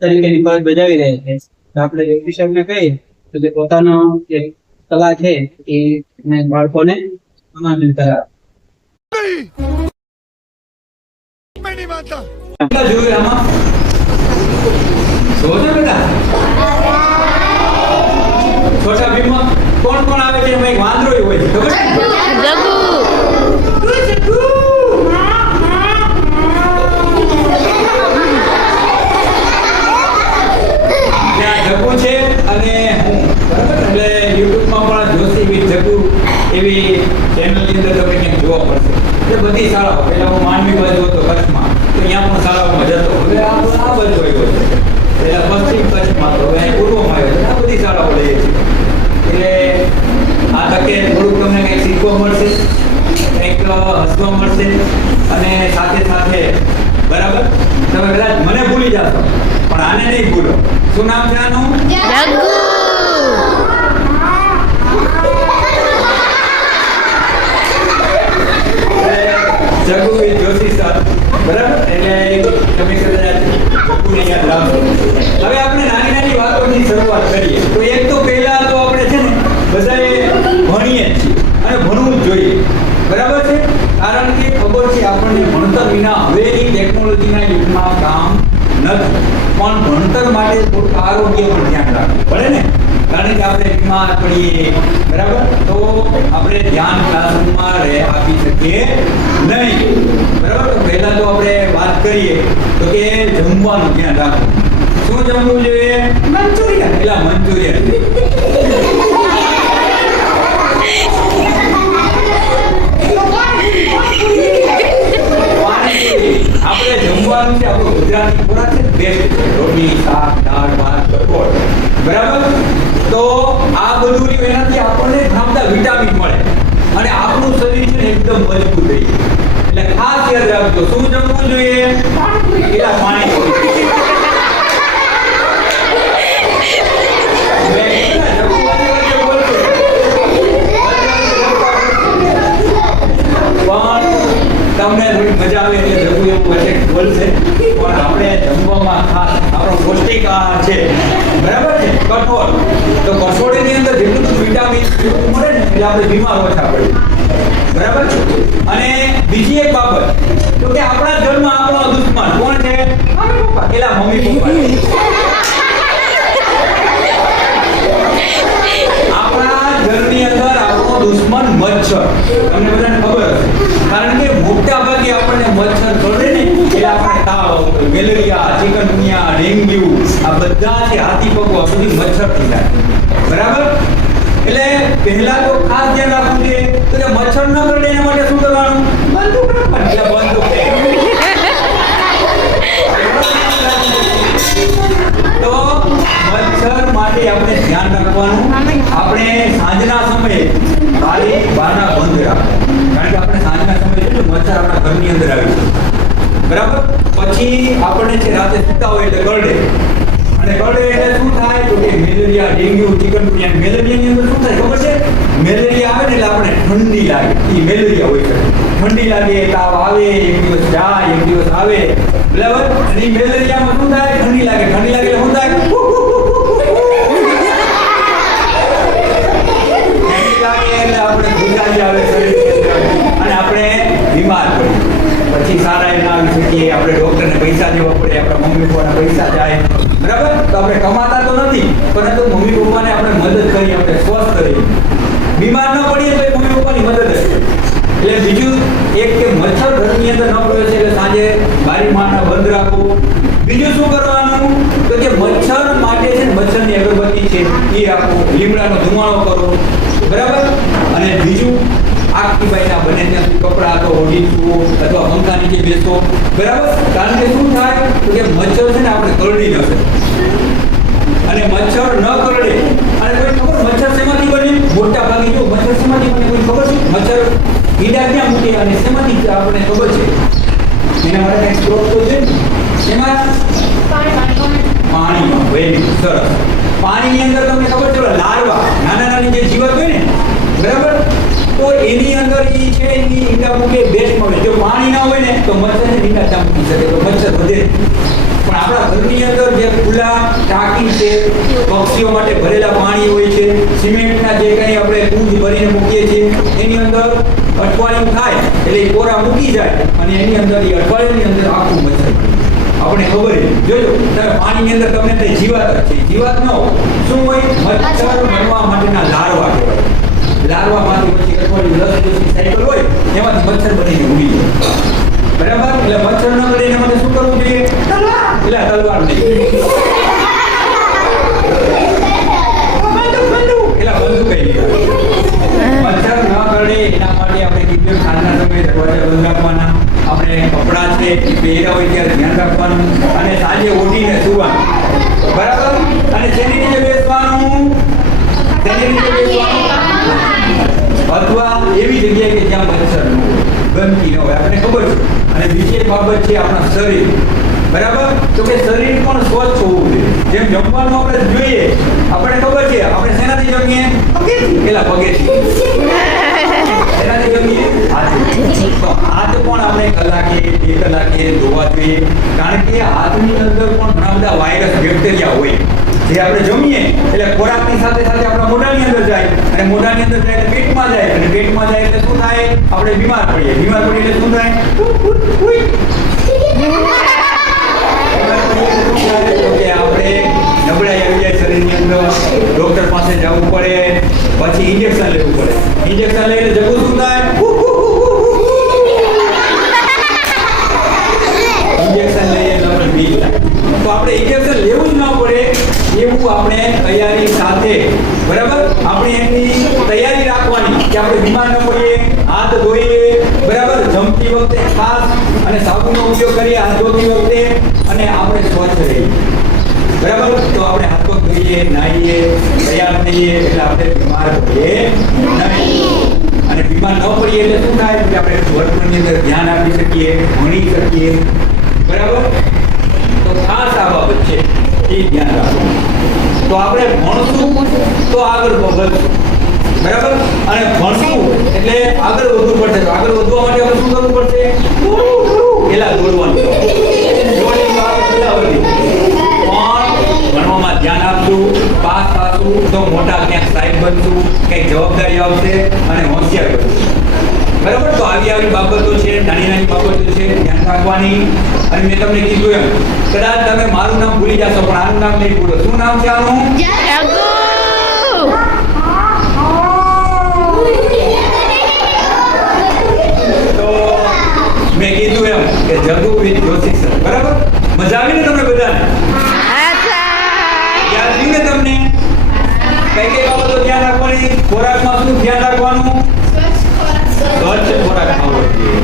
તરીકેની ફરજ બજાવી રહ્યા છે. આપણે શિક્ષકને કહીએ તો તે પોતાનો જે કલા છે એ બાળકોને સમાન કરાવે. જોયું આમાં જોજો બેટા છોટા ભીમમાં કોણ કોણ આવે છે? એમાં એક વાંદરો હોય છે, ખબર છે? જગુ છે અને હું, બરાબર? એટલે યુટ્યુબમાં પણ જોશી વિથ જગુ એવી ચેનલની અંદર તમને ક્યાંક જોવા મળશે. એટલે બધી શાળાઓ, પહેલા હું માંડવી બાજુ હતો કચ્છમાં, તો અહીંયા પણ શાળાઓમાં જતો. હવે આ બાજુ આવ્યો છે, પહેલા પશ્ચિમ કચ્છમાં, તો હવે પૂર્વમાં આવ્યો છે. આ બધી શાળાઓ લઈએ છીએ. એટલે આ તકે થોડુંક તમને કંઈક શીખવા મળશે, કંઈક હસવા મળશે, અને સાથે સાથે બરાબર તમે કદાચ મને ભૂલી જાશો પણ આને નહીં ભૂલો. શું નામ છે આનું? જગુ જોશી સર, બરાબર? એટલે તમે કદાચ જગુને યાદ રાખો. હવે આપણે નાની નાની વાતોની શરૂઆત કરીએ. તો એક તો પહેલા તો આપણે છે ને બધાએ ભણીએ જ છીએ અને ભણવું જ જોઈએ, બરાબર છે? કારણ કે ખબર છે આપણને ભણતર વિના હવેની ટેકનોલોજીના યુગમાં કામ નથી. પણ ભણતર માટે થોડુંક આરોગ્ય પણ ધ્યાન રાખવું પડે ને, કારણ કે આપણે બીમાર પડીએ, બરાબર? તો આપણે ધ્યાન ક્લાસરૂમમાં આપી શકીએ નહીં, બરાબર? તો પહેલા તો આપણે વાત કરીએ તો કે જમવાનું ધ્યાન રાખવું. શું જમવું જોઈએ? મંચુરિયન. પેલા મંચુરિયન આપણે જમવાનું છે, આપણું ગુજરાતી ખોરાક છે બેસ્ટ છે. રોટલી, શાક, દાળ, ભાત, કઠોળ, બરાબર? તો આ બધું એનાથી આપણને ઘણા બધા વિટામિન મળે અને આપણું શરીર છે ને એકદમ મજબૂત થઈ જાય. એટલે ખાસ યાદ રાખજો શું જમવું જોઈએ? પેલા પાણી. તમને થોડી મજા આવે એટલે જવું એવું વચ્ચે બોલશે, પણ આપણે જમવામાં ખાસ આપણો પૌષ્ટિક આહાર છે, બરાબર છે? કઠોળ. તો કઠોળની અંદર જેટલું બધું વિટામિન મળે ને એટલે આપણે બીમાર ઓછા પડીએ, બરાબર? અને બીજી એક બાબત તો કે આપણા ઘરમાં આપણો દુશ્મન કોણ છે? પેલા મમ્મી પપ્પા. આપણા ઘરની અંદર આપણો દુશ્મન મચ્છર. તમને બધાને ખબર હશે, કારણ કે મોટા ભાગે આપણને મચ્છર કરડે ને એટલે આપણે તાવ, મેલેરિયા, ચિકનગુનિયા, ડેન્ગ્યુ આ બધા છે હાથી પગો આ બધી મચ્છરથી થાય, બરાબર? એટલે પહેલા તો ખાસ ધ્યાન રાખવું જોઈએ તો કે મચ્છર ન કરડે એના માટે શું કરવાનું? બંદૂક રાખવાની. એટલે બંદૂક તો મચ્છર માટે આપણે ધ્યાન રાખવાનું. આપણે સાંજના સમયે બારી બારણા બંધ રાખવા, કારણ કે આપણે સાંજના સમયે છે મચ્છર આપણા ઘરની અંદર આવી છે, બરાબર? પછી આપણને છે રાતે સૂતા હોય એટલે કરડે, અને કરડે એટલે શું થાય તો કે મેલેરિયા, ડેન્ગ્યુ, ચિકનગુનિયા. મેલેરિયાની અંદર શું થાય ખબર છે? મેલેરિયા આવે ને એટલે આપણે ઠંડી લાગે, એ મેલેરિયા હોય છે. ઠંડી લાગે, તાવ આવે, એક દિવસ જાય, એક દિવસ આવે, બરાબર? અને એ મેલેરિયામાં શું થાય? ઠંડી લાગે, ઠંડી લાગે એટલે શું થાય? આપણે ગુજારી આવે અને આપણે બીમાર પડીએ, પછી સારા ના આવી શકીએ, આપણે ડોક્ટરને પૈસા દેવા પડે, આપણા મમ્મી પપ્પાના પૈસા જાય, બરાબર? તો આપણે કમાતા તો નથી, પરંતુ મમ્મી પપ્પાને આપણે મદદ કરીએ, આપણે સ્વસ્થ રહીએ, બીમાર ન પડીએ તો એ મમ્મી પપ્પાની મદદ જ. એટલે બીજું એક કે મચ્છર ઘરની અંદર ન પડે છે એટલે સાંજે બારી મારના બંધ રાખવું. બીજું શું કરવાનું તો કે મચ્છર માટે છે ને મચ્છરની અગરબત્તી છે એ આપો, લીમડાનો ધુમાડો કરો, બરાબર? અને બીજું આખી બાઈના બને ત્યાં સુધી કપડાં તો ઓઢી જુઓ અથવા પંખા નીચે બેસો, બરાબર? કારણ કે શું થાય તો કે મચ્છર છે ને આપણે કરડી ન શકે, અને મચ્છર ન કરડે. અને કોઈ ખબર મચ્છર શેમાંથી બને? મોટા ભાગે જો મચ્છર શેમાંથી બને કોઈ ખબર છે? મચ્છર ઈડા ક્યાં મૂકે અને શેમાંથી આપણને ખબર છે? એના માટે એક સ્ત્રોત તો છે એમાં પાણીમાં. વેરી સરસ. પાણીની અંદર તમને ખબર છે લાર્વા, નાના નાની જે જીવત હોય ને, બરાબર? તો તો એની અંદર ઈ છે એની ઈંડા મૂકે બેસ્ટ મળે. જો પાણી ના હોય ને તો મચ્છરને ઈંડા ના મૂકી શકે તો મચ્છર વધે. પણ આપણા ઘરની અંદર જે ખુલ્લા ટાંકી છે, પક્ષીઓ માટે ભરેલા પાણી હોય છે, સિમેન્ટના જે કંઈ આપણે કૂંજ ભરીને મૂકીએ છીએ એની અંદર અઠવાડિયું થાય એટલે એ કોરા મૂકી જાય અને એની અંદર એ અઠવાડિયાની અંદર આખું મચ્છર બને. આપણે ખબર છે, જોજો તમે પાણીની અંદર તમને કઈ જીવાત જ છે, જીવાત ન હોય શું હોય? મચ્છર બનવા માટેના લાર્વા કહેવાય. લાર્વામાંથી પછી અઠવાડિયું 10 દિવસની સાયકલ હોય એમાંથી મચ્છર બનીને ઉડી જાય. બરાબર? એટલે મચ્છર ન કરે એના માટે શું કરવું જોઈએ? તલવાર નહીં. બંદૂક કઈ મચ્છર ન કરડે એના માટે આપણે કીધું સાંજના સમયે દરવાજા બંધ રાખવાના, આપણે કપડાં છે એ પહેર્યા હોય ત્યારે ધ્યાન રાખવાનું અને સાંજે ઓઢીને સૂવાનું. બરાબર? અને જેની નીચે બેસવાનું, તેની નીચે બેસવાનું અથવા એવી જગ્યાએ કે જ્યાં મચ્છર ન હોય, ગંદકી ન હોય. આપણે ખબર છે. અને બીજી એક બાબત છે આપણા શરીર. બરાબર? તો કે શરીર પણ સ્વચ્છ હોવું જોઈએ. જેમ જમવાનું આપણે જોઈએ, આપણે ખબર છે આપણે શેનાથી જમીએ? પેલા પગેથી. શેનાથી જમીએ? હાથથી. તો હાથ પણ આપણે કલાકે 2 કલાકે ધોવા જોઈએ. કારણ કે હાથની અંદર પણ ઘણા બધા વાયરસ બેક્ટેરિયા હોય જે આપણે જમીએ એટલે ખોરાકની સાથે સાથે આપણા મોઢાની અંદર જાય અને મોઢાની અંદર જાય એટલે પેટમાં જાય અને પેટમાં જાય એટલે શું થાય? આપણે બીમાર પડીએ. બીમાર પડીએ એટલે શું થાય? આપણે નબળાઈ આવી જાય શરીરની અંદર, ડોક્ટર પાસે જવું પડે, પછી ઇન્જેક્શન લેવું પડે. ઇન્જેક્શન લઈને જગું શું થાય? ઇન્જેક્શન લઈએ એટલે આપણે બીક થાય. તો આપણે ઇન્જેક્શન લેવું જ ન પડે એવું આપણે તૈયારી સાથે, બરાબર, આપણે એની તૈયારી રાખવાની કે આપણે બીમાર ન પડીએ, હાથ ધોઈએ, બરાબર, જમતી વખતે ખાસ અને સાબુનો ઉપયોગ કરીએ હાથ ધોતી વખતે અને આપણે સ્વચ્છ રહીએ. બરાબર? તો આપણે હાથ પગ ધોઈએ, નાહીએ, તૈયાર થઈએ એટલે આપણે બીમાર પડીએ નહીં. અને બીમાર ન પડીએ એટલે શું થાય કે આપણે વર્તનની અંદર ધ્યાન આપી શકીએ, ભણી શકીએ. બરાબર? તો ખાસ આ બાબત છે એ ધ્યાન રાખવું. તો આપણે ભણશું તો આગળ વધશું. બરાબર? અને ભણશું એટલે આગળ વધવું પડશે. તો આગળ વધવા માટે આપણે શું કરવું પડશે? પેલા દોડવાનું. ભણવામાં ધ્યાન આપશું, પાસ થશું તો મોટા ક્યાંક સાહેબ બનશું, કંઈક જવાબદારી આવશે અને હોશિયાર બનશું. બરાબર? તો આવી બાબતો છે, નાની નાની બાબતો છે, ધ્યાન રાખવાની. અને મેં તમને કીધું એમ કદાચ તમે મારું નામ ભૂલી જશો પણ આનું નામ નહીં ભૂલો. શું નામ છે આનું? તો મેં કીધું એમ કે જગુ વિથ જોશી સર. બરાબર? મજા આવી ને તમને બધાને? તમને કઈ કઈ બાબતો ધ્યાન રાખવાની? ખોરાકમાં શું ધ્યાન રાખવાનું? સ્વચ્છ ખોરાક ખાવો જોઈએ.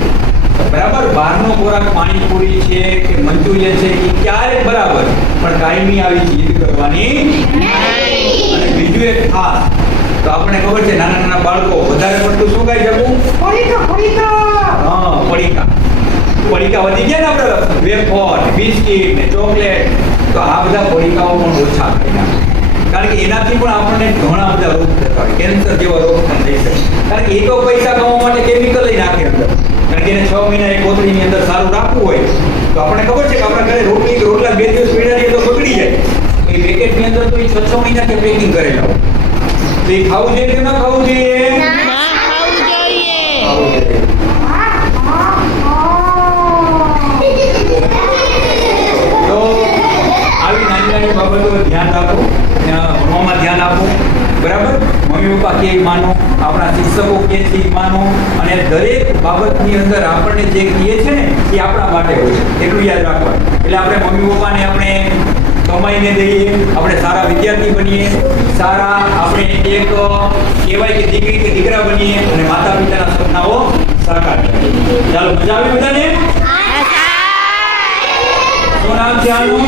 બરાબર? બહારનો ખોરાક પાણીપુરી છે કે મંચુરિયન છે એ ક્યારેક બરાબર પણ કાયમી આવી જીદ કરવાની નહીં. અને બીજું એક ખાસ તો આપણે ખબર છે નાના નાના બાળકો વધારે પડતું શું ખાઈ શકું? પડીકા વધી ગયા ને આપણે વેફર, બિસ્કિટ ને ચોકલેટ, તો આ બધા પડીકાઓ પણ ઓછા ખાઈ નાખે. કારણ કે એનાથી પણ આપણને ઘણા બધા રોગ થતા હોય, કેન્સર જેવા રોગ પણ થઈ શકે. કારણ કે એ તો પૈસા કમાવા માટે કેમિકલ લઈ નાખે અંદર. કારણ કે એને 6 મહિના એક કોથળીની અંદર સારું રાખવું હોય તો આપણને ખબર છે કે આપણા ઘરે રોટલા 2 દિવસ પીડા તો બગડી જાય. તો એ પેકેટની અંદર તો એ 6 મહિના કે પેકિંગ કરેલા હોય. તો એ ખાવું જોઈએ કે ન ખાવું જોઈએ? તો આવી નાની નાની બાબતો ધ્યાન રાખો, ભણવામાં ધ્યાન આપો. બરાબર? મમ્મી પપ્પા કે માનો, આપણા શિક્ષકો કે છે માનો, અને દરેક બાબતની અંદર આપણને જે કહે છે ને એ આપણા માટે હોય છે એટલું યાદ રાખવાનું. એટલે આપણે મમ્મી પપ્પાને આપણે કમાઈને દઈએ, આપણે સારા વિદ્યાર્થી બનીએ, સારા આપણે એક કહેવાય કે દીકરી કે દીકરા બનીએ અને માતા પિતાના સપનાઓ સાકાર કરીએ. ચાલો, મજા આવી બધાને? શું નામ છે આનું?